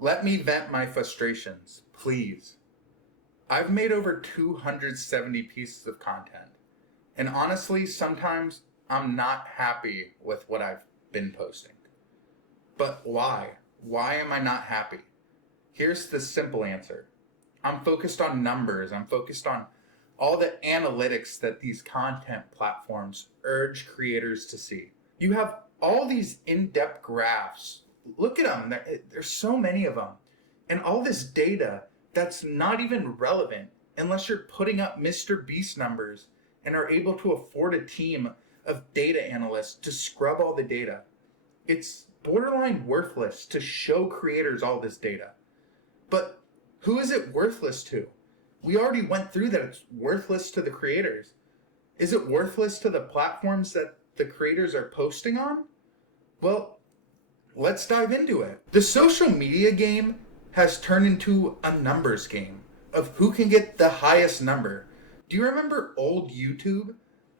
Let me vent my frustrations, please. I've made over 270 pieces of content. And honestly, sometimes I'm not happy with what I've been posting. But why? Why am I not happy? Here's the simple answer. I'm focused on numbers. I'm focused on all the analytics that these content platforms urge creators to see. You have all these in-depth graphs. Look at them. There's so many of them. And all this data that's not even relevant unless you're putting up MrBeast numbers and are able to afford a team of data analysts to scrub all the data. It's borderline worthless to show creators all this data. But who is it worthless to? We already went through that. It's worthless to the creators. Is it worthless to the platforms that the creators are posting on? Well, let's dive into it. The social media game has turned into a numbers game of who can get the highest number. Do you remember old YouTube?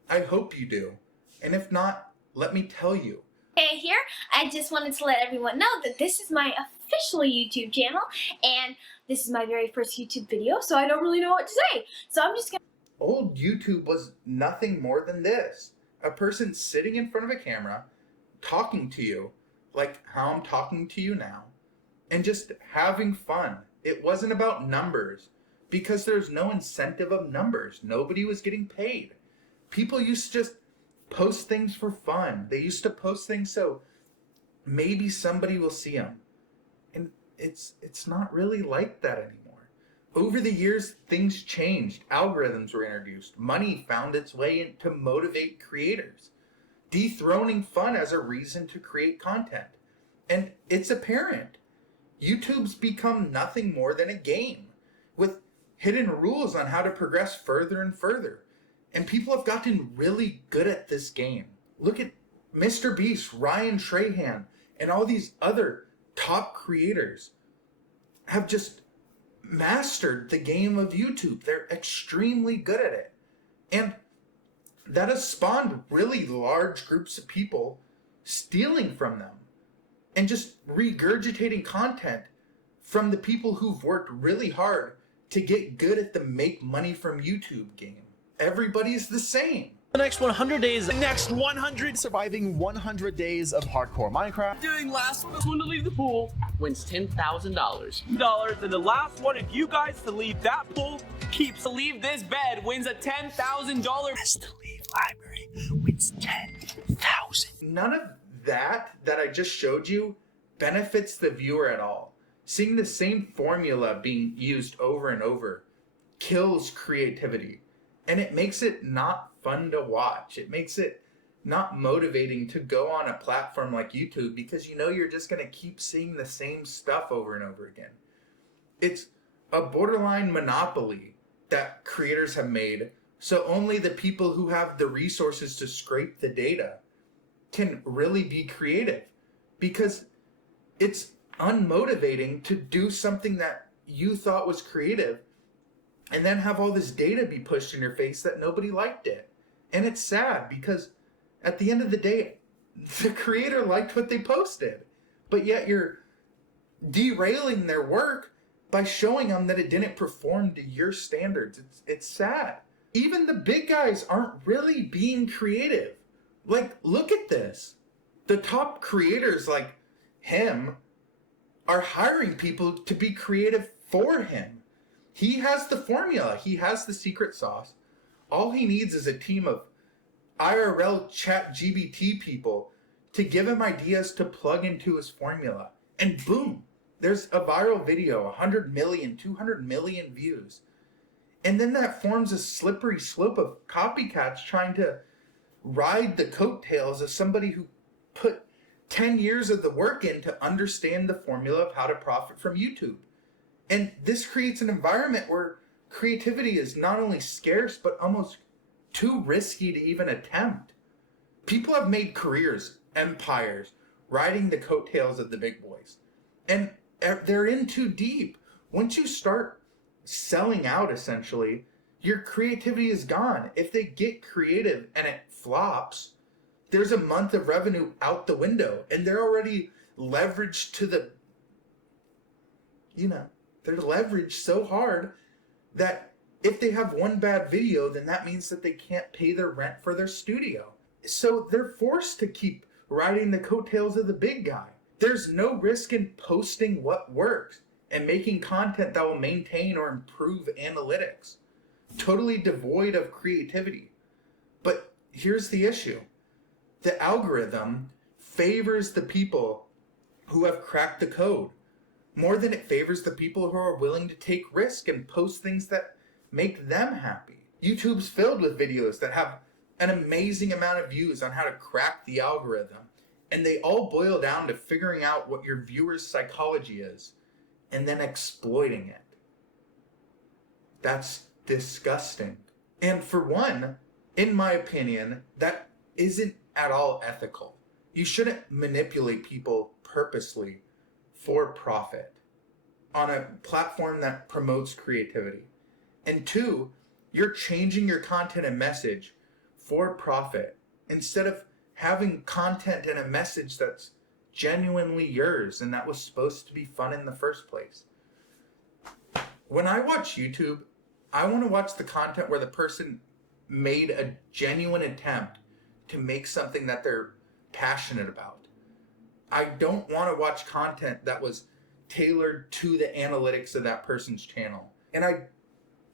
I hope you do. And if not, let me tell you. Hey here, I just wanted to let everyone know that this is my official YouTube channel and this is my very first YouTube video, so I don't really know what to say. So I'm just gonna... Old YouTube was nothing more than this. A person sitting in front of a camera, talking to you, like how I'm talking to you now, and just having fun. It wasn't about numbers, because there's no incentive of numbers. Nobody was getting paid. People used to just post things for fun. They used to post things so maybe somebody will see them. And it's not really like that anymore. Over the years, things changed. Algorithms were introduced. Money found its way in to motivate creators, dethroning fun as a reason to create content. And it's apparent. YouTube's become nothing more than a game with hidden rules on how to progress further and further. And people have gotten really good at this game. Look at MrBeast, Ryan Trahan, and all these other top creators have just mastered the game of YouTube. They're extremely good at it. And that has spawned really large groups of people stealing from them and just regurgitating content from the people who've worked really hard to get good at the make money from YouTube game. Everybody's the same. The next 100 days. Next 100 surviving 100 days of hardcore Minecraft. Doing last one to leave the pool wins $10,000. And the last one, if you guys to leave that pool keeps to leave this bed, wins a $10,000. Best to leave library wins 10,000. None of that I just showed you benefits the viewer at all. Seeing the same formula being used over and over kills creativity. And it makes it not fun to watch. It makes it not motivating to go on a platform like YouTube because you know you're just going to keep seeing the same stuff over and over again. It's a borderline monopoly that creators have made, so only the people who have the resources to scrape the data can really be creative, because it's unmotivating to do something that you thought was creative and then have all this data be pushed in your face that nobody liked it. And it's sad because at the end of the day, the creator liked what they posted, but yet you're derailing their work by showing them that it didn't perform to your standards. It's sad. Even the big guys aren't really being creative. Like, look at this. The top creators like him are hiring people to be creative for him. He has the formula. He has the secret sauce. All he needs is a team of IRL ChatGPT people to give him ideas to plug into his formula. And boom, there's a viral video, 100 million, 200 million views. And then that forms a slippery slope of copycats trying to ride the coattails of somebody who put 10 years of the work in to understand the formula of how to profit from YouTube. And this creates an environment where creativity is not only scarce, but almost too risky to even attempt. People have made careers, empires, riding the coattails of the big boys. And they're in too deep. Once you start selling out, essentially, your creativity is gone. If they get creative and it flops, there's a month of revenue out the window. And they're already leveraged to the they're leveraged so hard that if they have one bad video, then that means that they can't pay their rent for their studio. So they're forced to keep riding the coattails of the big guy. There's no risk in posting what works and making content that will maintain or improve analytics. Totally devoid of creativity. But here's the issue. The algorithm favors the people who have cracked the code more than it favors the people who are willing to take risk and post things that make them happy. YouTube's filled with videos that have an amazing amount of views on how to crack the algorithm, and they all boil down to figuring out what your viewer's psychology is and then exploiting it. That's disgusting. And for one, in my opinion, that isn't at all ethical. You shouldn't manipulate people purposely for profit on a platform that promotes creativity. And two, you're changing your content and message for profit instead of having content and a message that's genuinely yours and that was supposed to be fun in the first place. When I watch YouTube, I want to watch the content where the person made a genuine attempt to make something that they're passionate about. I don't want to watch content that was tailored to the analytics of that person's channel. And I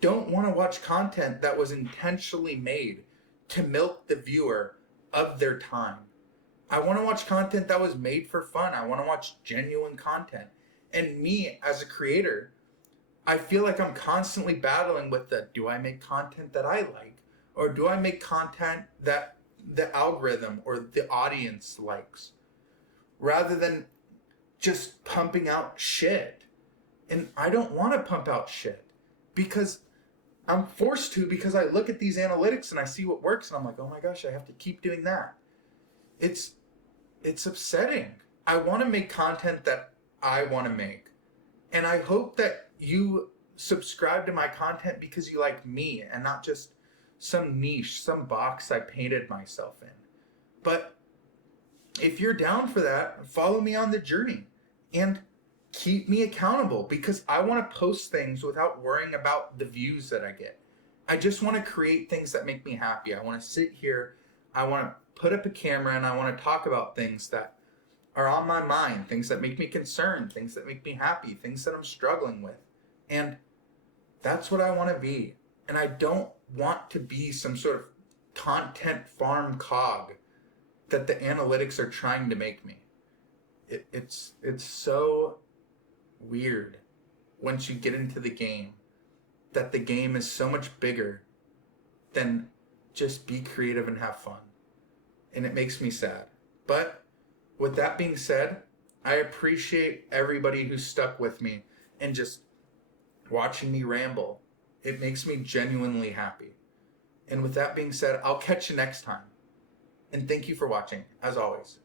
don't want to watch content that was intentionally made to milk the viewer of their time. I want to watch content that was made for fun. I want to watch genuine content. And me as a creator, I feel like I'm constantly battling with do I make content that I like? Or do I make content that the algorithm or the audience likes? Rather than just pumping out shit. And I don't want to pump out shit because I'm forced to, because I look at these analytics and I see what works and I'm like, oh my gosh, I have to keep doing that. It's upsetting. I want to make content that I want to make. And I hope that you subscribe to my content because you like me and not just some niche, some box I painted myself in. But if you're down for that, follow me on the journey and keep me accountable because I want to post things without worrying about the views that I get. I just want to create things that make me happy. I want to sit here, I want to put up a camera, and I want to talk about things that are on my mind, things that make me concerned, things that make me happy, things that I'm struggling with. And that's what I want to be. And I don't want to be some sort of content farm cog that the analytics are trying to make me. It's so weird once you get into the game that the game is so much bigger than just be creative and have fun. And it makes me sad. But with that being said, I appreciate everybody who stuck with me and just watching me ramble. It makes me genuinely happy. And with that being said, I'll catch you next time. And thank you for watching, as always.